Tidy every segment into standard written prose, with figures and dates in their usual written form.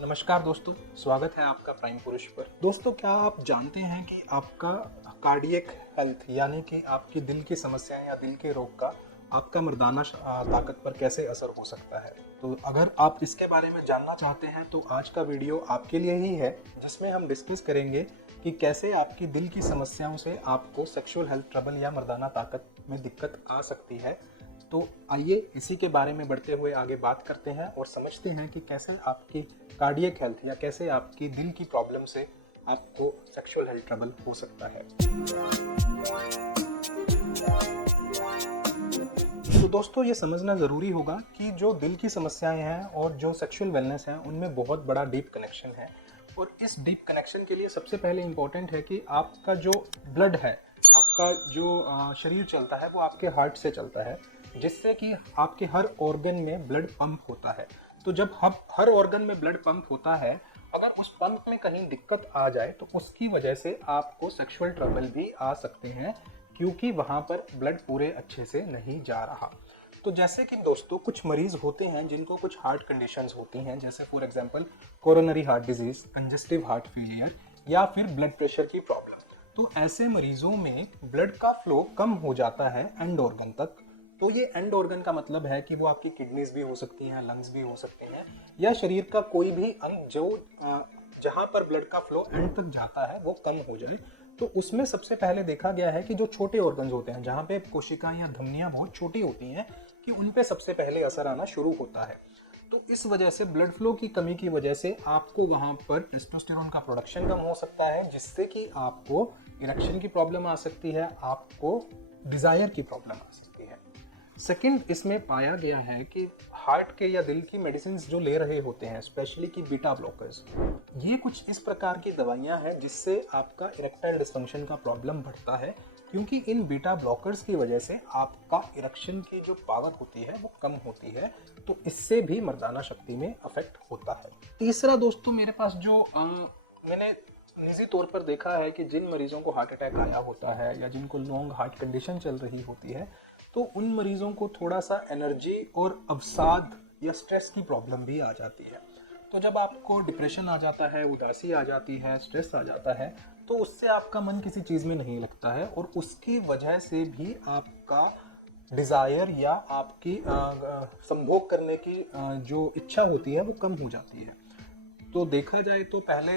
नमस्कार दोस्तों, स्वागत है आपका प्राइम पुरुष पर। दोस्तों, क्या आप जानते हैं कि आपका कार्डियक हेल्थ यानी कि आपकी दिल की समस्याएं या दिल के रोग का आपका मर्दाना ताकत पर कैसे असर हो सकता है। तो अगर आप इसके बारे में जानना चाहते हैं तो आज का वीडियो आपके लिए ही है, जिसमें हम डिस्कस करेंगे कि कैसे आपकी दिल की समस्याओं से आपको सेक्सुअल हेल्थ ट्रबल या मर्दाना ताकत में दिक्कत आ सकती है। तो आइए इसी के बारे में बढ़ते हुए आगे बात करते हैं और समझते हैं कि कैसे आपकी कार्डियक हेल्थ या कैसे आपकी दिल की प्रॉब्लम से आपको सेक्सुअल हेल्थ ट्रबल हो सकता है। तो दोस्तों, ये समझना ज़रूरी होगा कि जो दिल की समस्याएं हैं और जो सेक्सुअल वेलनेस है उनमें बहुत बड़ा डीप कनेक्शन है। और इस डीप कनेक्शन के लिए सबसे पहले इम्पोर्टेंट है कि आपका जो ब्लड है, आपका जो शरीर चलता है वो आपके हार्ट से चलता है, जिससे कि आपके हर ऑर्गन में ब्लड पंप होता है। तो जब हर ऑर्गन में ब्लड पंप होता है, अगर उस पंप में कहीं दिक्कत आ जाए तो उसकी वजह से आपको सेक्सुअल ट्रबल भी आ सकते हैं, क्योंकि वहां पर ब्लड पूरे अच्छे से नहीं जा रहा। तो जैसे कि दोस्तों, कुछ मरीज होते हैं जिनको कुछ हार्ट कंडीशंस होती हैं, जैसे for example coronary heart disease, congestive heart failure या फिर ब्लड प्रेशर की प्रॉब्लम। तो ऐसे मरीजों में ब्लड का फ्लो कम हो जाता है एंड ऑर्गन तक। तो ये एंड ऑर्गन का मतलब है कि वो आपकी किडनीज भी हो सकती हैं, लंग्स भी हो सकते हैं, या शरीर का कोई भी अंग जो जहां पर ब्लड का फ्लो एंड तक जाता है वो कम हो जाए। तो उसमें सबसे पहले देखा गया है कि जो छोटे ऑर्गन्स होते हैं, जहां पे कोशिकाएं या धमनियां बहुत छोटी होती हैं, कि उन पे सबसे पहले असर आना शुरू होता है। तो इस वजह से ब्लड फ्लो की कमी की वजह से आपको वहां पर टेस्टोस्टेरोन का प्रोडक्शन कम हो सकता है, जिससे कि आपको इरेक्शन की प्रॉब्लम आ सकती है, आपको डिजायर की प्रॉब्लम आ सकती है। सेकंड, इसमें पाया गया है कि हार्ट के या दिल की मेडिसिन जो ले रहे होते हैं, स्पेशली कि बीटा ब्लॉकर्स, ये कुछ इस प्रकार की दवाइयां हैं जिससे आपका इरेक्टाइल डिस्फंक्शन का प्रॉब्लम बढ़ता है, क्योंकि इन बीटा ब्लॉकर्स की वजह से आपका इरेक्शन की जो पावर होती है वो कम होती है। तो इससे भी मर्दाना शक्ति में अफेक्ट होता है। तीसरा दोस्तों, मेरे पास जो मैंने निजी तौर पर देखा है कि जिन मरीजों को हार्ट अटैक आया होता है या जिनको लॉन्ग हार्ट कंडीशन चल रही होती है, तो उन मरीजों को थोड़ा सा एनर्जी और अवसाद या स्ट्रेस की प्रॉब्लम भी आ जाती है। तो जब आपको डिप्रेशन आ जाता है, उदासी आ जाती है, स्ट्रेस आ जाता है, तो उससे आपका मन किसी चीज़ में नहीं लगता है और उसकी वजह से भी आपका डिज़ायर या आपकी संभोग करने की जो इच्छा होती है वो कम हो जाती है। तो देखा जाए तो पहले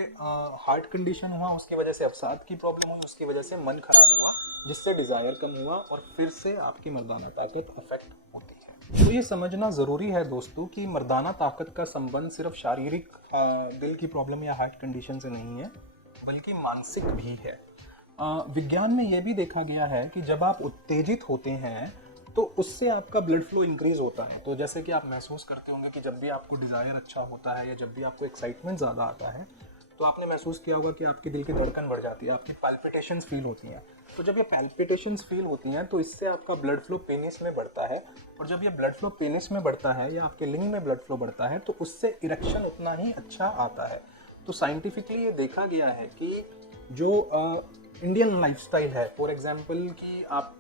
हार्ट कंडीशन हुआ, उसकी वजह से अवसाद की प्रॉब्लम हुई, उसकी वजह से मन खराब हुआ, जिससे डिजायर कम हुआ और फिर से आपकी मर्दाना ताकत अफेक्ट होती है। तो ये समझना ज़रूरी है दोस्तों कि मर्दाना ताकत का संबंध सिर्फ शारीरिक दिल की प्रॉब्लम या हार्ट कंडीशन से नहीं है, बल्कि मानसिक भी है। विज्ञान में यह भी देखा गया है कि जब आप उत्तेजित होते हैं तो उससे आपका ब्लड फ्लो इंक्रीज होता है। तो जैसे कि आप महसूस करते होंगे कि जब भी आपको डिज़ायर अच्छा होता है या जब भी आपको एक्साइटमेंट ज़्यादा आता है, तो आपने महसूस किया होगा कि आपकी दिल की धड़कन बढ़ जाती है, आपकी पैल्पिटेशंस फील होती हैं। तो जब ये पैल्पिटेशंस फील होती हैं तो इससे आपका ब्लड फ्लो पेनिस में बढ़ता है, और जब ये ब्लड फ्लो पेनिस में बढ़ता है या आपके लिंग में ब्लड फ्लो बढ़ता है तो उससे इरेक्शन उतना ही अच्छा आता है। तो साइंटिफिकली ये देखा गया है कि जो इंडियन लाइफस्टाइल है, फॉर एग्जांपल कि आप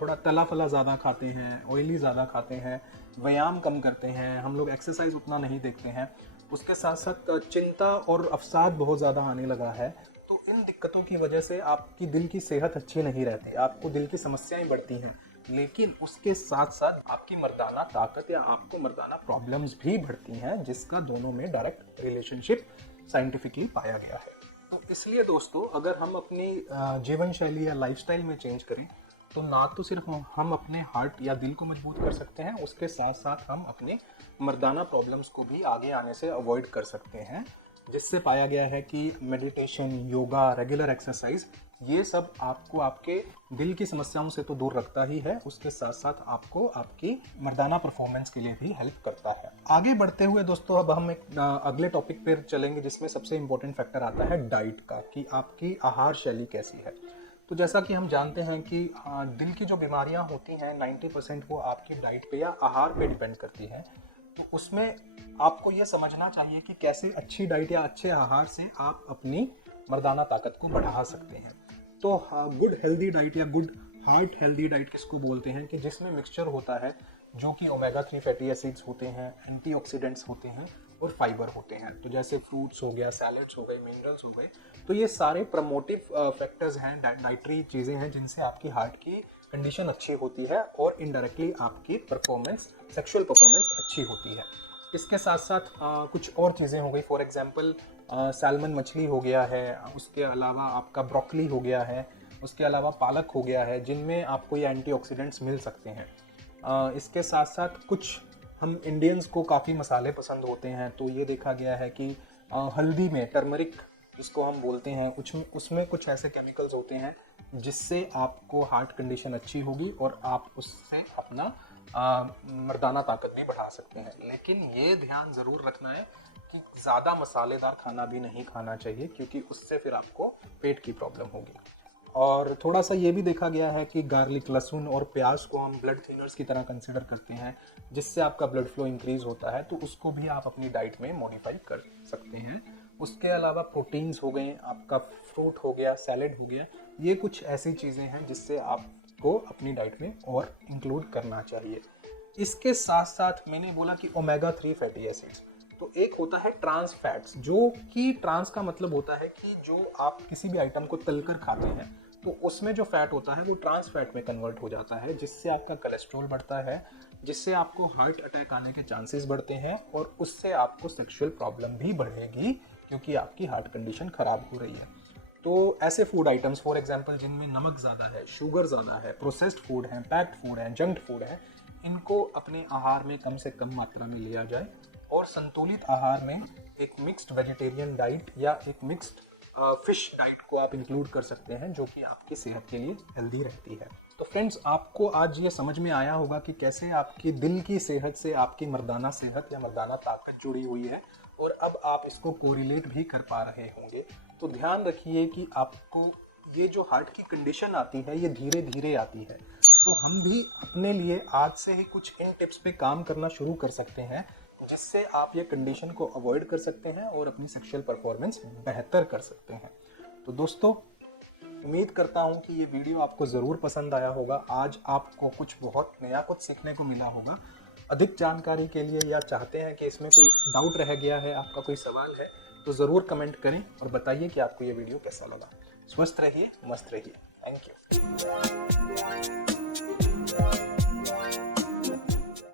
थोड़ा तला फला ज़्यादा खाते हैं, ऑयली ज़्यादा खाते हैं, व्यायाम कम करते हैं, हम लोग एक्सरसाइज उतना नहीं देखते हैं, उसके साथ साथ चिंता और अवसाद बहुत ज़्यादा आने लगा है, तो इन दिक्कतों की वजह से आपकी दिल की सेहत अच्छी नहीं रहती, आपको दिल की समस्याएं बढ़ती हैं, लेकिन उसके साथ साथ आपकी मर्दाना ताकत या आपको मर्दाना प्रॉब्लम्स भी बढ़ती हैं, जिसका दोनों में डायरेक्ट रिलेशनशिप साइंटिफिकली पाया गया है। तो इसलिए दोस्तों, अगर हम अपनी जीवन शैली या लाइफस्टाइल में चेंज करें तो ना तो सिर्फ हम अपने हार्ट या दिल को मजबूत कर सकते हैं, उसके साथ साथ हम अपने मर्दाना प्रॉब्लम्स को भी आगे आने से अवॉइड कर सकते हैं, जिससे पाया गया है कि मेडिटेशन, योगा, रेगुलर एक्सरसाइज, ये सब आपको आपके दिल की समस्याओं से तो दूर रखता ही है, उसके साथ साथ आपको आपकी मर्दाना परफॉर्मेंस के लिए भी हेल्प करता है। आगे बढ़ते हुए दोस्तों, अब हम एक अगले टॉपिक पर चलेंगे, जिसमें सबसे इंपॉर्टेंट फैक्टर आता है डाइट का, कि आपकी आहार शैली कैसी है। तो जैसा कि हम जानते हैं कि दिल की जो बीमारियां होती हैं 90% वो आपकी डाइट पे या आहार पे डिपेंड करती है। तो उसमें आपको ये समझना चाहिए कि कैसे अच्छी डाइट या अच्छे आहार से आप अपनी मर्दाना ताकत को बढ़ा सकते हैं। तो गुड हेल्दी डाइट या गुड हार्ट हेल्दी डाइट किसको बोलते हैं, कि जिसमें मिक्सचर होता है जो कि ओमेगा 3 फैटी एसिड्स होते हैं, एंटीऑक्सीडेंट्स होते हैं और फाइबर होते हैं। तो जैसे फ्रूट्स हो गया, सैलेड्स हो गए, मिनरल्स हो गए, तो ये सारे प्रमोटिव फैक्टर्स हैं, डाइटरी चीज़ें हैं जिनसे आपकी हार्ट की कंडीशन अच्छी होती है और इनडायरेक्टली आपकी परफॉर्मेंस, सेक्सुअल परफॉर्मेंस अच्छी होती है। इसके साथ साथ कुछ और चीज़ें हो गई, फॉर एग्जांपल सैल्मन मछली हो गया है, उसके अलावा आपका ब्रोकली हो गया है, उसके अलावा पालक हो गया है, जिनमें आपको ये एंटीऑक्सीडेंट्स मिल सकते हैं। इसके साथ साथ कुछ हम इंडियंस को काफ़ी मसाले पसंद होते हैं, तो ये देखा गया है कि हल्दी में टर्मरिक जिसको हम बोलते हैं, उसमें कुछ ऐसे केमिकल्स होते हैं जिससे आपको हार्ट कंडीशन अच्छी होगी और आप उससे अपना मर्दाना ताकत भी बढ़ा सकते हैं। लेकिन ये ध्यान ज़रूर रखना है कि ज़्यादा मसालेदार खाना भी नहीं खाना चाहिए, क्योंकि उससे फिर आपको पेट की प्रॉब्लम होगी। और थोड़ा सा ये भी देखा गया है कि गार्लिक, लहसुन और प्याज को हम ब्लड थिनर्स की तरह कंसिडर करते हैं, जिससे आपका ब्लड फ्लो इंक्रीज होता है, तो उसको भी आप अपनी डाइट में मॉडिफाई कर सकते हैं। उसके अलावा प्रोटीन्स हो गए, आपका फ्रूट हो गया, सैलेड हो गया, ये कुछ ऐसी चीज़ें हैं जिससे आपको अपनी डाइट में और इंक्लूड करना चाहिए। इसके साथ साथ मैंने बोला कि ओमेगा 3 फैटी एसिड्स, तो एक होता है ट्रांस फैट्स, जो कि ट्रांस का मतलब होता है कि जो आप किसी भी आइटम को तलकर खाते हैं तो उसमें जो फैट होता है वो ट्रांस फैट में कन्वर्ट हो जाता है, जिससे आपका कोलेस्ट्रॉल बढ़ता है, जिससे आपको हार्ट अटैक आने के चांसेस बढ़ते हैं और उससे आपको सेक्सुअल प्रॉब्लम भी बढ़ेगी, क्योंकि आपकी हार्ट कंडीशन खराब हो रही है। तो ऐसे फूड आइटम्स, फॉर एग्जांपल जिनमें नमक ज़्यादा है, शुगर ज़्यादा है, प्रोसेस्ड फूड है, पैक्ड फूड है, जंक फूड है, इनको अपने आहार में कम से कम मात्रा में लिया जाए और संतुलित आहार में एक मिक्स्ड वेजिटेरियन डाइट या एक मिक्स्ड फिश डाइट को आप इंक्लूड कर सकते हैं, जो कि आपकी सेहत के लिए हेल्दी रहती है। तो फ्रेंड्स, आपको आज ये समझ में आया होगा कि कैसे आपकी दिल की सेहत से आपकी मर्दाना सेहत या मर्दाना ताकत जुड़ी हुई है, और अब आप इसको कोरिलेट भी कर पा रहे होंगे। तो ध्यान रखिए कि आपको ये जो हार्ट की कंडीशन आती है ये धीरे धीरे आती है, तो हम भी अपने लिए आज से ही कुछ इन टिप्स पे काम करना शुरू कर सकते हैं, जिससे आप ये कंडीशन को अवॉइड कर सकते हैं और अपनी सेक्सुअल परफॉर्मेंस बेहतर कर सकते हैं। तो दोस्तों, उम्मीद करता हूँ कि ये वीडियो आपको ज़रूर पसंद आया होगा। आज आपको कुछ बहुत नया कुछ सीखने को मिला होगा। अधिक जानकारी के लिए या चाहते हैं कि इसमें कोई डाउट रह गया है, आपका कोई सवाल है, तो ज़रूर कमेंट करें और बताइए कि आपको ये वीडियो कैसा लगा। स्वस्थ रहिए, मस्त रहिए। Thank you.